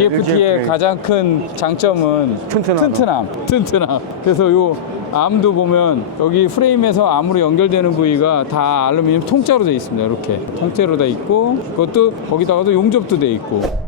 EFT의 LGFA. 가장 큰 장점은 튼튼하다. 튼튼함. 튼튼함. 그래서 요 암도 보면 여기 프레임에서 암으로 연결되는 부위가 다 알루미늄 통짜로 돼 있습니다. 이렇게 통째로 돼 있고 그것도 거기다가도 용접도 돼 있고.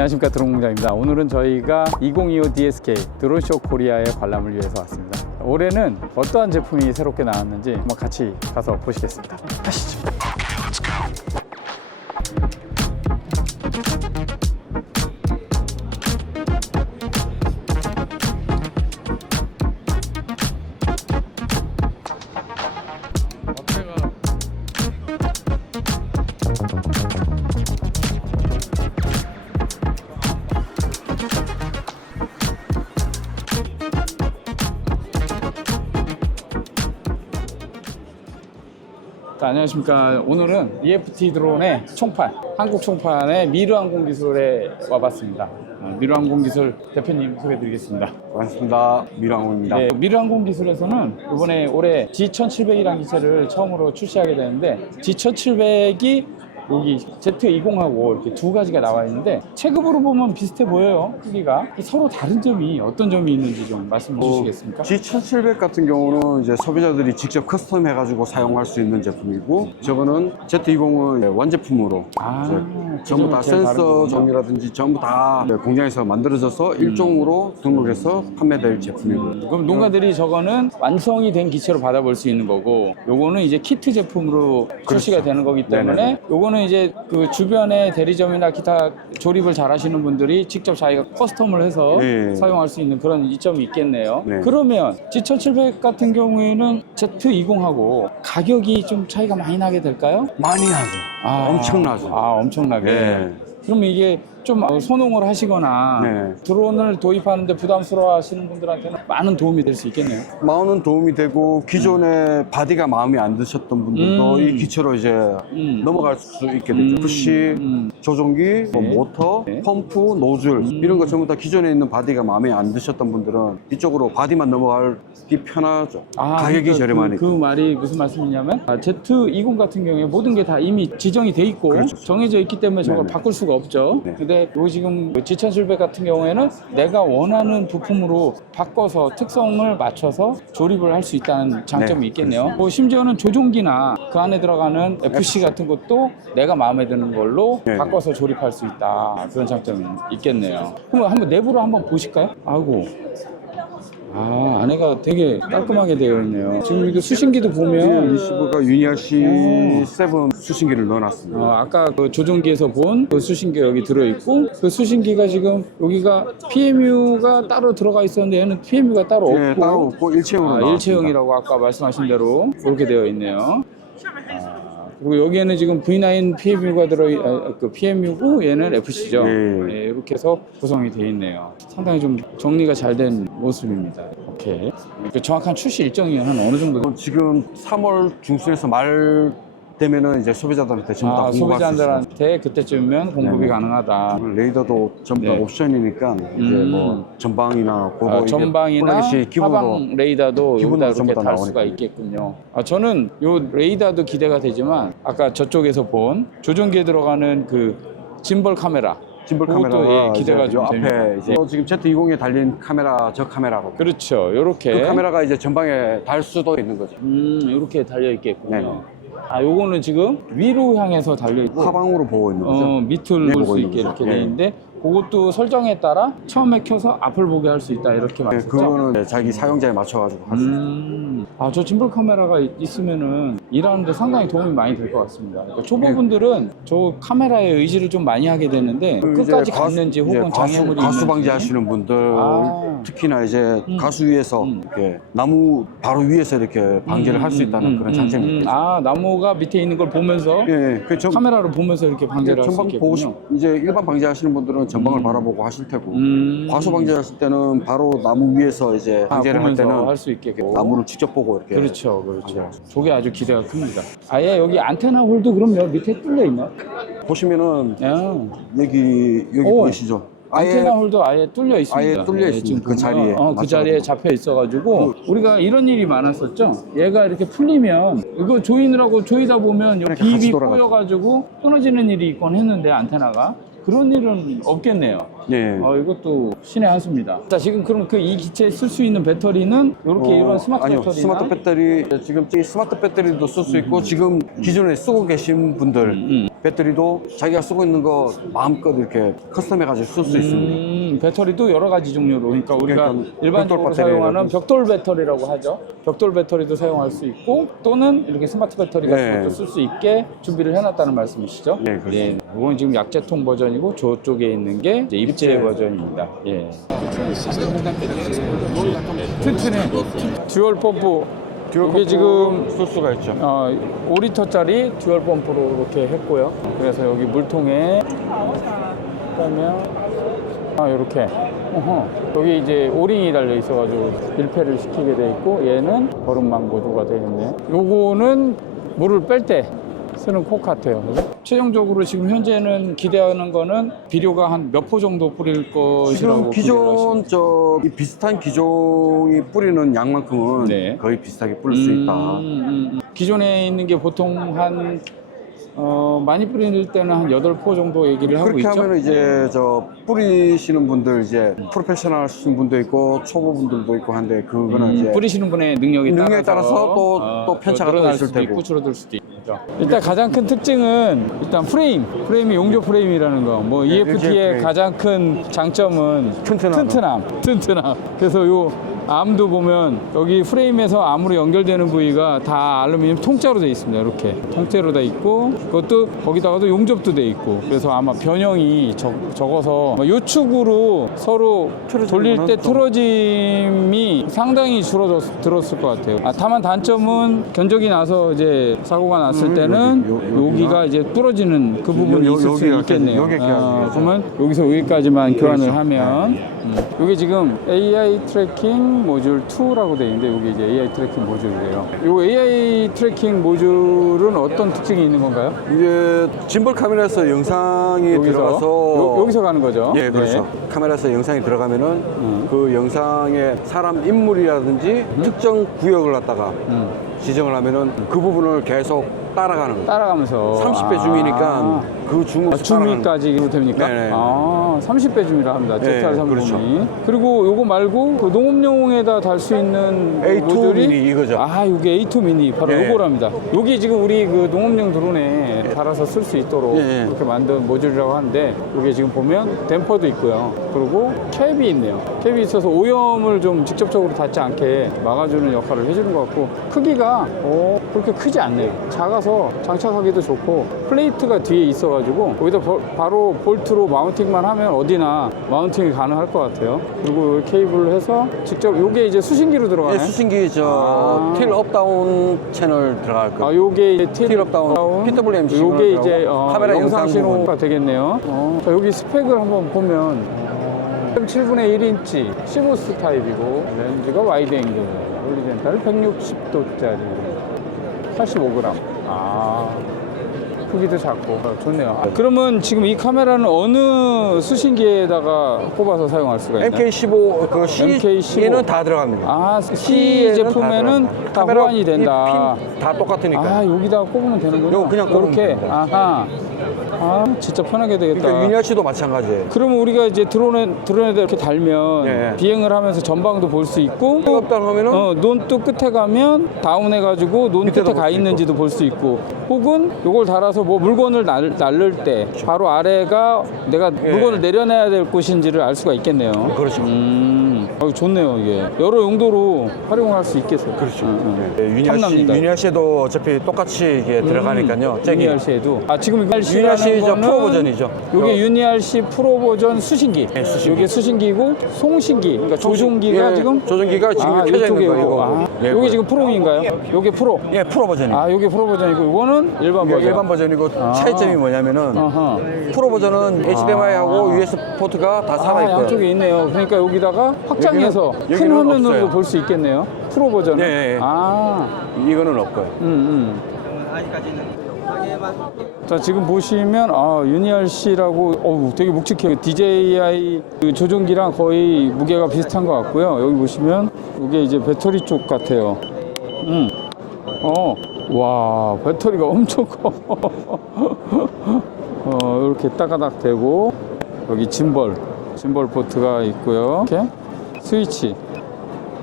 안녕하십니까 드론공장입니다. 오늘은 저희가 2025 DSK 드론쇼 코리아의 관람을 위해서 왔습니다. 올해는 어떠한 제품이 새롭게 나왔는지 한번 같이 가서 보시겠습니다. 가시죠. 안녕하십니까. 오늘은 EFT 드론의 총판, 한국 총판의 미르항공 기술에 와봤습니다. 어, 미르항공 기술 대표님 소개해드리겠습니다. 반갑습니다. 미랑호입니다. 네, 미르항공 기술에서는 이번에 올해 G1700이라는 기체를 처음으로 출시하게 되는데 G1700이 여기 Z20하고 이렇게 두 가지가 나와 있는데 체급으로 보면 비슷해 보여요. 크기가 서로 다른 점이 어떤 점이 있는지 좀 말씀해 주시겠습니까? G1700 같은 경우는 이제 소비자들이 직접 커스텀 해가지고 사용할 수 있는 제품이고 저거는 Z20은 완제품으로 아, 전부 다 센서 거군요. 종류라든지 전부 다 공장에서 만들어져서 일종으로 등록해서 판매될 제품이고요. 그럼 농가들이 저거는 완성이 된 기체로 받아볼 수 있는 거고 요거는 이제 키트 제품으로 출시가 되는 거기 때문에 그렇죠. 네네네. 요거는 이제 그 주변에 대리점이나 기타 조립을 잘 하시는 분들이 직접 자기가 커스텀을 해서 네. 사용할 수 있는 그런 이점이 있겠네요. 네. 그러면 G1700 같은 경우에는 Z20하고 가격이 좀 차이가 많이 나게 될까요? 많이 하죠. 아, 엄청나죠. 아, 엄청나게. 네. 그러면 이게 좀 어, 손홍을 하시거나 네. 드론을 도입하는데 부담스러워 하시는 분들한테는 많은 도움이 될 수 있겠네요. 마음은 도움이 되고 기존에 바디가 마음에 안 드셨던 분들도 음. 이 기체로 이제 음. 넘어갈 수 있게 되죠. 음. 푸시, 음. 조종기, 뭐 네. 모터, 네. 펌프, 노즐 이런 거 전부 다 기존에 있는 바디가 마음에 안 드셨던 분들은 이쪽으로 바디만 넘어가기 편하죠. 가격이 그러니까 저렴하니까. 그, 그 말이 무슨 말씀이냐면 아, Z20 같은 경우에 모든 게 다 이미 지정이 돼 있고 그렇죠. 정해져 있기 때문에 저걸 네네. 바꿀 수가 없죠. 네. 근데 요 지금 G1700 같은 경우에는 내가 원하는 부품으로 바꿔서 특성을 맞춰서 조립을 할 수 있다는 장점이 네, 있겠네요. 뭐 심지어는 조종기나 그 안에 들어가는 FC 같은 것도 내가 마음에 드는 걸로 네. 바꿔서 조립할 수 있다 그런 장점이 있겠네요. 그럼 한번 내부로 한번 보실까요? 아이고. 아, 안에가 되게 깔끔하게 되어 있네요. 지금 이거 수신기도 보면 리시브가 유니아 C7 수신기를 넣어놨습니다. 어, 아까 그 조종기에서 본 그 수신기 여기 들어있고 그 수신기가 지금 여기가 PMU가 따로 들어가 있었는데 얘는 PMU가 따로 없고 네, 따로 없고 일체형으로 아, 나왔습니다. 일체형이라고 아까 말씀하신 대로 그렇게 되어 있네요. 아, 그리고 여기에는 지금 V9 PMU가 들어 아, 그 PMU고 얘는 FC죠. 네. 이렇게 해서 구성이 되어 있네요. 상당히 좀 정리가 잘 된 모습입니다. 오케이. 그 정확한 출시 일정이 한 어느 정도? 어, 지금 3월 중순에서 말 되면은 이제 소비자들한테 전부 다 아, 공부할 수. 소비자들한테 그때쯤이면 공급이 네. 가능하다. 레이더도 전부 다 네. 옵션이니까 이제 음. 뭐 전방이나 고도 아, 이게 전방이나 플래시 기본으로 하방 레이더도 기본으로 여기다 전부 이렇게 다달 수가. 있겠군요. 아, 저는 요 레이더도 기대가 되지만 아까 저쪽에서 본 조종기에 들어가는 그 짐벌 카메라 짐벌 그것도, 카메라가 예, 기대가 이제 좀 요 앞에 됩니다. 이제 어, 지금 Z20에 달린 카메라 저 카메라로 그렇죠. 요렇게 그 카메라가 이제 전방에 달 수도 있는 거죠. 음, 요렇게 달려 있겠군요. 아, 요거는 지금 위로 향해서 달려 있고 화방으로 보고 있는 거죠. 어, 밑을 네, 볼 보고 수 있는 있게 거죠. 이렇게 돼 네. 있는데 그것도 설정에 따라 처음에 켜서 앞을 보게 할 수 있다 이렇게 네, 말했죠. 그거는 자기 사용자에 맞춰가지고 할수 있어요. 음, 아, 저 짐벌 카메라가 있- 있으면은 일하는데 상당히 도움이 많이 될 것 같습니다. 그러니까 초보분들은 저 카메라에 의지를 좀 많이 하게 되는데 그 끝까지 과수- 갔는지 이제 혹은 장애물이 과수 있는지. 방지하시는 분들 아. 특히나 이제 가수 위에서 이렇게 나무 바로 위에서 이렇게 방지를 할 수 있다는 그런 장점이 음, 음. 있죠. 아 나무가 밑에 있는 걸 보면서 예, 예. 그 전, 카메라로 보면서 이렇게 방제를 할 수 전방 보고 싶, 있겠군요. 이제 일반 방지하시는 분들은 전방을 바라보고 하실 테고 음. 과수 방지하실 때는 바로 나무 위에서 이제 아, 방제를 할 보면서 때는 할수 있겠고. 나무를 직접 보고 이렇게 그렇죠, 그렇죠. 저게 아주 기대가 큽니다. 아예 여기 안테나 홀도 그럼 여기 밑에 뚫려 있나? 보시면은 야, 여기 여기 오. 보이시죠? 아예 안테나 홀도 아예 뚫려 있습니다. 아예 뚫려 네, 있습니다. 지금 그 보면, 자리에 어, 그. 자리에 잡혀 있어가지고 우리가 이런 일이 많았었죠. 얘가 이렇게 풀리면 이거 조이느라고 조이다 보면 그러니까 같이 비비 돌아가죠. 꼬여가지고 끊어지는 일이 있곤 했는데 안테나가 그런 일은 없겠네요. 예. 어, 이것도 신의 한 수입니다. 자, 지금 그럼 그 이 기체에 쓸 수 있는 배터리는 이렇게 어, 이런 스마트 아니요, 배터리나 스마트 배터리 지금 이 스마트 배터리도 쓸 수 있고 지금 기존에 쓰고 계신 분들 음. 배터리도 자기가 쓰고 있는 거 마음껏 이렇게 커스텀해 가지고 쓸 수 있습니다. 음, 배터리도 여러 가지 종류로 그러니까 우리가 그러니까 일반적으로 벽돌 배터리라고 사용하는 벽돌 배터리라고 하죠. 벽돌 배터리도 사용할 수 있고 또는 이렇게 스마트 배터리 같은 네. 것도 쓸 수 있게 준비를 해놨다는 말씀이시죠? 네, 그렇습니다. 이건 지금 약제통 버전이고 저쪽에 있는 게 이제 입제. 버전입니다. 예. 튼튼해. 듀얼 펌프. 이게 지금 쓸 수가 있죠. 어, 5리터짜리 듀얼 펌프로 이렇게 했고요. 그래서 여기 물통에 빼면 아 이렇게 어허. 여기 이제 오링이 달려 있어가지고 밀폐를 시키게 돼 있고 얘는 거름망 보조가 되어 있네요. 요거는 물을 뺄 때 쓰는 콕 같아요. 최종적으로 지금 현재는 기대하는 거는 비료가 한 몇 포 정도 뿌릴 것이라고 지금 기존 저이 비슷한 기종이 뿌리는 양만큼은 네. 거의 비슷하게 뿌릴 수 있다. 음, 음, 음. 기존에 있는 게 보통 한 어, 많이 뿌릴 때는 한 8포 정도 얘기를 하고 그렇게 있죠. 하면 이제 저 뿌리시는 분들 이제 프로페셔널 하시는 분도 있고 초보 분들도 있고 한데 그거는 음, 이제 뿌리시는 분의 능력에 능력에 따라서, 따라서 또- 또 편차가 또 늘어날 있을 수도 테고. 있고 줄어들 수도 있죠. 일단 가장 큰 특징은 일단 프레임, 프레임이 용접 프레임이라는 거. 뭐 네, EFT의 프레임. 가장 큰 장점은 튼튼함. 튼튼함, 튼튼함. 그래서 요 암도 보면 여기 프레임에서 암으로 연결되는 부위가 다 알루미늄 통짜로 돼 있습니다. 이렇게 통째로 돼 있고 그것도 거기다가도 용접도 돼 있고 그래서 아마 변형이 적, 적어서 뭐 요축으로 서로 돌릴 때 틀어짐이 상당히 줄어들었 들었을 것 같아요. 아, 다만 단점은 견적이 나서 이제 사고가 났을 음, 때는 여기? 여기 가 이제 부러지는 그 부분이 요- 있을 수 있겠네요. 여기 아. 그러면 여기서 여기까지만 교환을 그렇죠. 하면 음. 이게 지금 AI 트래킹 모듈 2라고 되어 있는데 이게 이제 AI 트래킹 모듈이에요. 이 AI 트래킹 모듈은 어떤 특징이 있는 건가요? 이게 짐벌 카메라에서 영상이 여기서 들어가서 요- 여기서 가는 거죠? 예 그렇죠 네. 카메라에서 영상이 들어가면은 음. 그 영상에 사람 인물이라든지 특정 구역을 갖다가 음. 지정을 하면은 그 부분을 계속 따라가는 거예요 따라가면서 30배 아. 줌이니까 그 줌을 아, 줌이까지 이거 됩니까? 네네. 아, 30배 줌이라 합니다. 네, ZR330이. 그렇죠. 그리고 요거 말고 그 농업용에다 달 수 있는 A2 모듈이 미니 이거죠. 아, 이게 A2 미니 바로 예. 요거랍니다. 여기 지금 우리 그 농업용 드론에 달아서 쓸 수 있도록 예, 예. 그렇게 만든 모듈이라고 하는데 이게 지금 보면 댐퍼도 있고요. 그리고 캡이 있네요. 캡이 있어서 오염을 좀 직접적으로 닿지 않게 막아주는 역할을 해주는 것 같고 크기가 어, 그렇게 크지 않네요. 작아 서 장착하기도 좋고 플레이트가 뒤에 있어가지고 거기다 버- 바로 볼트로 마운팅만 하면 어디나 마운팅이 가능할 것 같아요. 그리고 이 케이블을 해서 직접 요게 이제 수신기로 들어가네. 예, 수신기 아. 저틸 업다운 채널 들어갈 아, 거예요 요게 이제 틸 틸 업다운, PWM 시그널 요게 이제 어, 카메라 영상 신호가. 되겠네요. 어, 자, 여기 스펙을 한번 보면 7분의 1인치 시모스 타입이고 렌즈가 와이드 앵글 홀리젠탈 160도짜리 85g. 아. 크기도 작고 어, 좋네요. 아, 그러면 지금 이 카메라는 어느 수신기에다가 꼽아서 사용할 수가 있나요? MK15 그 MK15. C에는 다 들어갑니다 아, C C에는 제품에는. 다 카메라 호환이 된다. 이핀다 똑같으니까 아 여기다가 꼽으면 되는구나. 요거 그냥 꼽으면 이렇게. 됩니다. 아하. 아 진짜 편하게 되겠다. 그러니까 윤열 씨도 마찬가지예요 그러면 우리가 이제 드론에 드론에다 이렇게 달면 예. 비행을 하면서 전방도 볼 수 있고 하면은 어, 논또 끝에 가면 다운해가지고 논 밑에도 끝에 가. 있는지도 볼 수 있고 혹은 요걸 달아서 뭐 물건을 날, 날릴 때 바로 아래가 내가 예. 물건을 내려놔야 될 곳인지를 알 수가 있겠네요. 그렇죠. 음, 어, 좋네요 이게 여러 용도로 활용할 수 있겠어요. 그렇죠. 응, 응. 예, 윤열 씨, 탐납니다. 윤열 씨도 어차피 똑같이 이게 들어가니까요. 저기 음, RC에도 아 지금 유니알C라는 유니알C 저 거는 프로 버전이죠. 이게 유니알C 프로 버전 수신기. 네, 수신기. 이게 수신기고 송신기. 그러니까 조종기가 예, 지금 조종기가 지금 아, 켜져 있는 거예요, 이거. 이거. 아, 예, 요게 그거. 지금 프로인가요? 요게 프로. 예, 프로 버전이. 아, 요게 프로 버전이고 이거는 일반 이게 버전. 일반 버전이고 차이점이 뭐냐면은 어허. 프로 버전은 HDMI하고 USB 포트가 다 살아 아, 있고요. 양쪽에 있네요. 그러니까 여기다가 확장해서 여기는- 큰 화면으로도 없어요. 볼수 있겠네요. 프로 버전은. 예, 예, 예. 아, 이거는 없고요. 음, 음. 자 지금 보시면 아 유니알C라고 어우 되게 묵직해요. DJI 그 조종기랑 거의 무게가 비슷한 것 같고요. 여기 보시면 이게 이제 배터리 쪽 같아요. 음. 음어와 배터리가 엄청 커. 어, 이렇게 따가닥 되고 여기 짐벌 짐벌 포트가 있고요. 이렇게 스위치.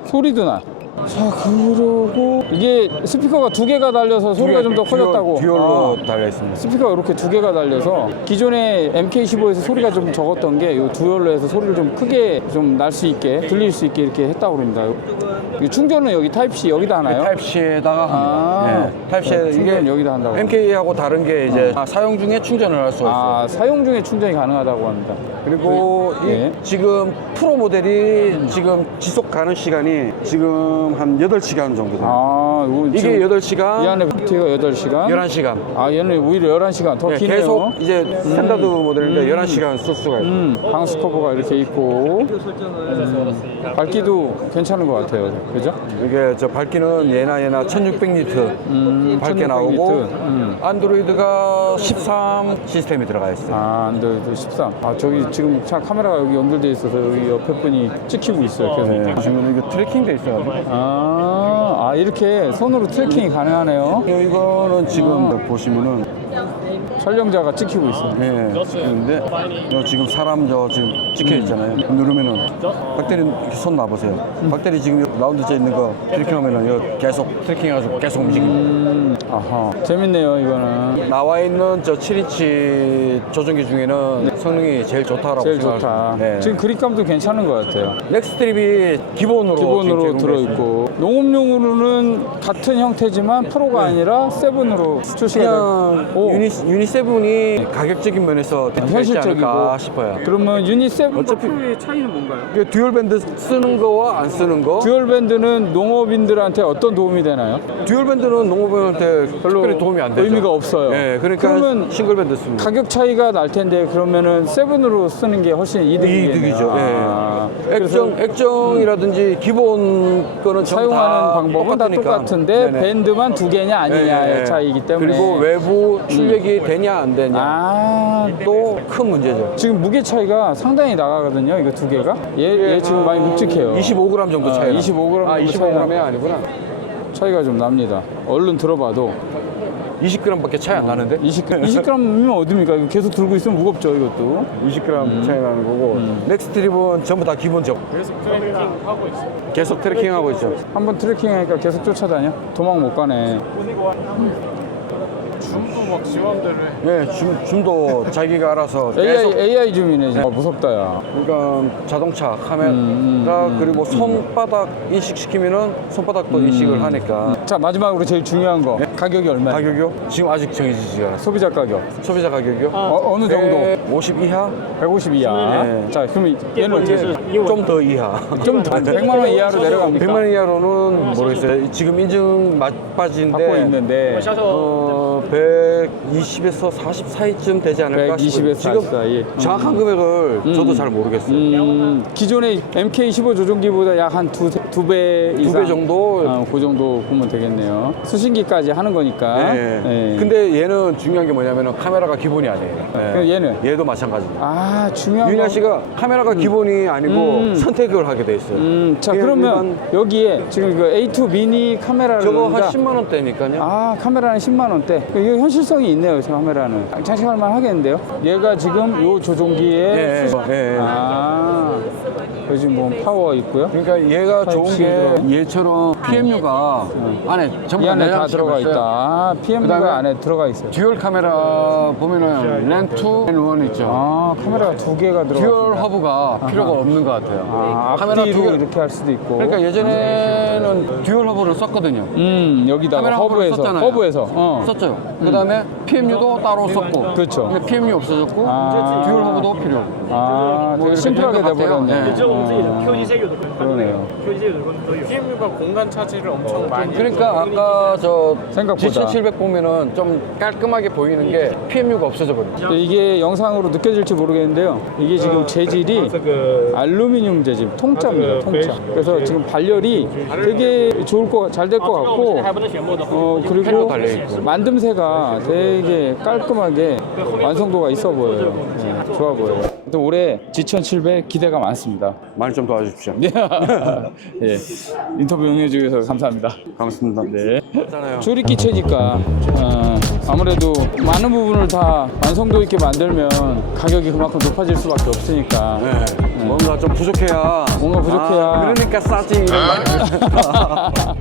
소리도 나. 자, 그러고 이게 스피커가 두 개가 달려서 소리가 좀 더 커졌다고. 듀얼로 아, 달려 있습니다. 스피커가 이렇게 두 개가 달려서 기존에 MK15에서 소리가 좀 적었던 게 이 듀얼로 해서 소리를 좀 크게 좀 날 수 있게 들릴 수 있게 이렇게 했다고 합니다. 이 충전은 여기 타입C 여기다 하나요? 타입 C에다가 아, 합니다. 예. 타입 C 네, 이게 충전은 여기다 한다고. MK하고 다른 게 이제 아, 사용 중에 충전을 할 수가 있어요. 아, 사용 중에 충전이 가능하다고 합니다. 그리고 이 네. 지금 프로 모델이 지금 지속 가는 시간이 지금 한 8시간 정도 돼요. 아, 이게 지금 8시간, 이 안에 배터리가 8시간? 11시간. 아, 얘는 오히려 11시간 더 예, 기네요. 계속 이제 스탠다드 모델인데 11시간 쓸 수가 있어요. 음, 방수 커버가 이렇게 있고 음, 밝기도 괜찮은 것 같아요. 그죠? 이게 저 밝기는 얘나 얘나 1600니트 음, 밝게 1600 나오고 니트. 음. 안드로이드가 13 시스템이 들어가 있어요. 아, 안드로이드 13. 아, 저기 지금 차 카메라가 여기 연결돼 있어서 여기 옆에 분이 찍히고 있어요. 계속. 네, 보시면 이게 트래킹돼 있어요. 아, 아, 이렇게 손으로 트래킹이 가능하네요. 이거는 지금 어. 보시면은 촬영자가 찍히고 있어요. 예, 근데 요 지금 사람 저 지금 찍혀 있잖아요. 누르면은 박대리 이렇게 손 놔보세요. 박대리 지금 요 라운드째 있는 거 트래킹하면은 요 계속 트래킹해가지고 계속 움직입니다. 음, 아하. 재밌네요, 이거는. 나와 있는 저 7인치 조종기 중에는 성능이 제일 좋다라고 제일 생각합니다. 좋다. 네. 지금 그립감도 괜찮은 것 같아요. 넥스트립이 기본으로 기본으로 지금 제공돼 들어있고 농업용으로는 같은 형태지만 프로가 아니라 세븐으로 출시가 그냥 오. 유니 유니 세븐이 가격적인 면에서 되지 현실적이고 싶어요. 그러면 유닛 세븐과 어차피- 프로의 차이는 뭔가요? 이게 듀얼 밴드 쓰는 거와 안 쓰는 거. 듀얼 밴드는 농업인들한테 어떤 도움이 되나요? 듀얼 밴드는 농업인한테 특별히 도움이 안 되죠. 의미가 없어요. 예, 그러니까 그러면 싱글 밴드 씁니다. 가격 차이가 날 텐데 그러면은 세븐으로 쓰는 게 훨씬 이득이겠네요. 이득이죠. 아, 예. 액정, 액정이라든지 기본 거는 전부 사용하는 다 방법은 다 똑같으니까. 똑같은데 네네. 밴드만 두 개냐 아니냐의 예, 예. 차이기 때문에 그리고 외부 출력이 되냐 안 되냐 아 또 큰 문제죠. 지금 무게 차이가 상당히 나가거든요. 이거 두 개가. 얘, 얘 지금 많이 묵직해요. 25g 정도 아, 차이. 25g 아, 정도 25g이 아니구나. 차이가 좀 납니다. 얼른 들어봐도 20g밖에 차이 안 나는데? 20, 20g이면 어딥니까? 계속 들고 있으면 무겁죠, 이것도. 20g 차이 나는 거고 넥스트 립은 전부 다 기본적. 계속 트래킹 하고 있어. 계속 트래킹 하고 있죠. 한번 트래킹하니까 계속 쫓아다녀? 도망 못 가네. 예, 줌, 줌도 자기가 알아서 AI, 계속 AI 줌이네, 진짜. 어, 무섭다, 야. 그러니까 자동차 카메라 음, 음, 그리고 손바닥 인식시키면은 손바닥도 인식을 하니까 자, 마지막으로 제일 중요한 거. 가격이 얼마예요? 가격이요? 지금 아직 정해지지가 않았어요. 소비자 가격. 소비자 가격이요? 어, 어느 정도? 50 이하? 150 이하. 네. 자, 그럼 얘는 어떻게 좀 더 이하. 좀 더, 100만 원 이하로 내려갑니까? 100만 원 이하로는 모르겠어요. 지금 인증 맛바지인데 받고 있는데. 어, 120에서 40 사이쯤 되지 않을까 120 싶어요. 에서 40 사이. 정확한 금액을 저도 잘 모르겠어요. 음, 기존의 MK15 조종기보다 약 한두배두 이상. 배 정도 아, 그 정도 보면 되겠네요. 수신기까지 하는 거니까. 네. 네. 근데 얘는 중요한 게 뭐냐면 카메라가 기본이 아니에요. 네. 그럼 얘는? 얘도 마찬가지입니다. 아, 중요한 윤아 건- 씨가 카메라가 기본이 아니고 음. 선택을 하게 돼 있어요. 음, 자, 그러면 여기에 지금 이거 A2 미니 카메라를 저거 한 넣는다. 10만 원대니까요. 아, 카메라는 10만 원대. 이거 현실성이 있네요, 저 카메라는. 장착할 만 하겠는데요? 얘가 지금 요 조종기에 예, 예, 예. 아, 여기 지금 뭐 파워 있고요. 그러니까 얘가 좋은 게 들어가. 얘처럼 PMU가 안에 전부 이다 안에 다 들어가. 있다. 아, PMU가 그다음에 안에 들어가 있어요. 듀얼 카메라 보면은 렌2, 렌1 있죠. 아, 카메라가 두 개가 들어가 듀얼 허브가 필요가 없는 것 같아요. 아, 카메라 앞뒤로 두 개. 이렇게 할 수도 있고. 그러니까 예전에는 듀얼 허브를 썼거든요. 음, 여기다가 카메라 허브를 허브에서 썼잖아요. 허브에서 어. 썼죠. 그다음에 PMU도 따로 썼고. 그렇죠. 근데 PMU 없어졌고 아. 듀얼 허브도 필요. 아, 뭐 되게 심플하게. 돼버렸네. 네. 아. 표지세계도 그렇네요. 표지세계도 그렇고요. PMU가 공간 차지를 엄청 어, 많이 그러니까 해서 아까 저 생각보다. G7700 보면은 좀 깔끔하게 보이는 게 PMU가 없어져 버립니다. 근데 이게 영상으로 느껴질지 모르겠는데요. 이게 지금 재질이 그래서 그 알루미늄 재질, 통짜입니다. 통짜. 그래서 지금 발열이 되게 좋을 거, 잘 될 것 같고, 어 그리고 만듦새가 되게 깔끔하게 완성도가 있어 보여요. 네, 좋아 보여요. 또 올해 G1700 기대가 많습니다. 많이 좀 도와주십시오. 예. 인터뷰 응해주셔서 감사합니다. 반갑습니다. 네. 있잖아요. 조립 기체니까 어, 아무래도 많은 부분을 다 완성도 있게 만들면 가격이 그만큼 높아질 수밖에 없으니까 네. 뭔가 좀 부족해야. 뭔가 부족해야. 아, 그러니까 싸지 이런 말.